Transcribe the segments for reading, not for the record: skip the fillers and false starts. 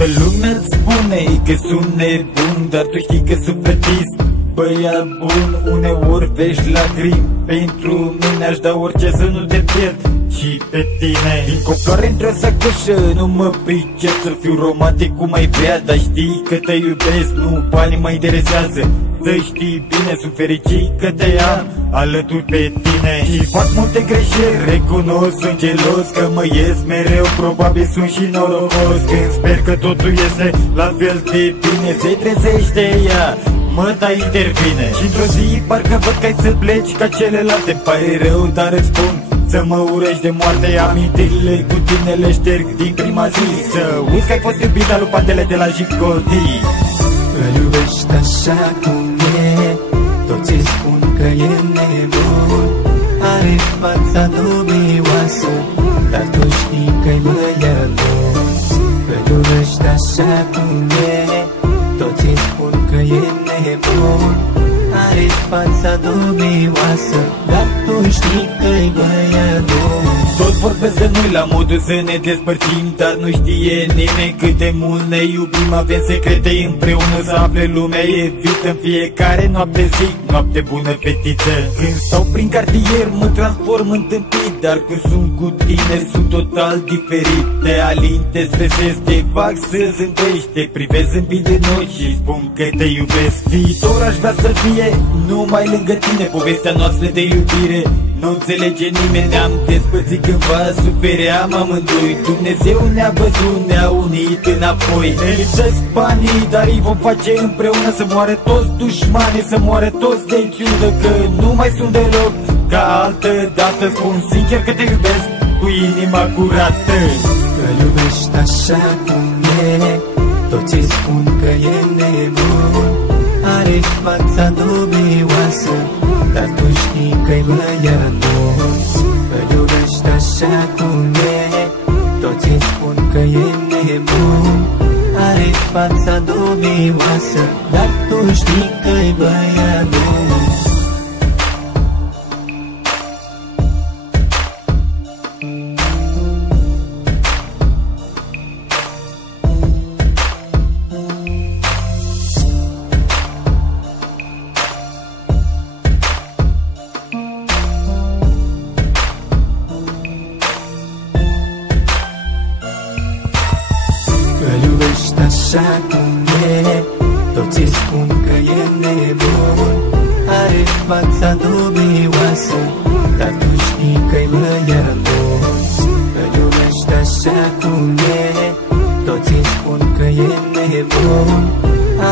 Toată lumea îți spune că sunt nebun, dar tu știi că sunt fetist, băiat bun. Uneori vești lacrimi, pentru mine aș da orice să nu te pierd și pe tine. Din coploare într-o sacoșă, nu mă pricep să fiu romantic cum ai vrea, dar știi că te iubesc, nu banii mă interesează. Să știi bine, sunt fericit că te am alături pe tine. Și fac multe greșeli, recunosc, sunt gelos că mă ies mereu, probabil sunt și norocos. Când sper că totul este la fel de bine, se trezește ea, măta intervine. Și într-o zi parcă văd că ai să pleci ca celelalte. Pare rău, dar îți spun să mă urăști de moarte. Amintirile cu tine le șterg din prima zi. Să uiți că ai fost iubita lui Pantele de la Jigoti. Îl iubești așa cum e, toți îi spun că e nebun. Are fața dubioasă, dar tu știi că-i băiat bun. Îl iubești așa cum e, toți îi spun că e nebun. Are fața dubioasă, dar tu știi că-i băiat bun. Tot vorbesc de noi la modul să ne despărțim, dar nu știe nimeni cât de mult ne iubim. Avem secrete împreună, să afle lumea, evit în fiecare noapte. Zic, noapte bună fetiță. Când stau prin cartier mă transform în tâmpit, dar când sunt cu tine sunt total diferit. Te alin, te stresez, te fac să zâmbești, te privesc zâmbit de noi și spun că te iubesc. Viitor aș vrea să fie numai lângă tine, povestea noastră de iubire nu înțelege nimeni. Ne-am despărțit cândva, sufeream amândoi. Dumnezeu ne-a văzut, ne-a unit înapoi. Ne lipsesc banii, dar îi vom face împreună. Să moară toți dușmanii, să moară toți de ciudă, că nu mai sunt deloc ca altă dată. Spun sincer că te iubesc cu inima curată. Că iubești așa cum e, toți îi spun că e nebun. Are fața dubioasă, dar tu știi că-i băiat bun. Îl iubești așa cum e, toți îi spun că e nebun. Are fața dubioasă, dar tu știi că-i băiat bun. Îl iubești așa cum e, toți îi spun că e nebun. Are fața dubioasă, dar tu știi că-i băiat bun. Îl iubești așa cum e, toți îi spun că e nebun.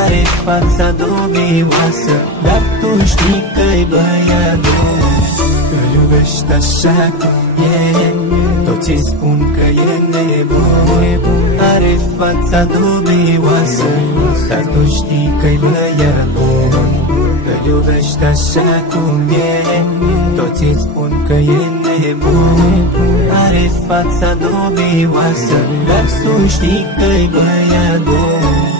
Are fața dubioasă, dar tu știi că-i băiat bun. Îl iubești așa cum e, toți îi spun că e nebun. Are fața dubioasă, dar tu știi că-i băiat bun. Îl iubești așa cum e, toți îi spun că e nebun. Are fața dubioasă, dar tu știi că-i băiat bun.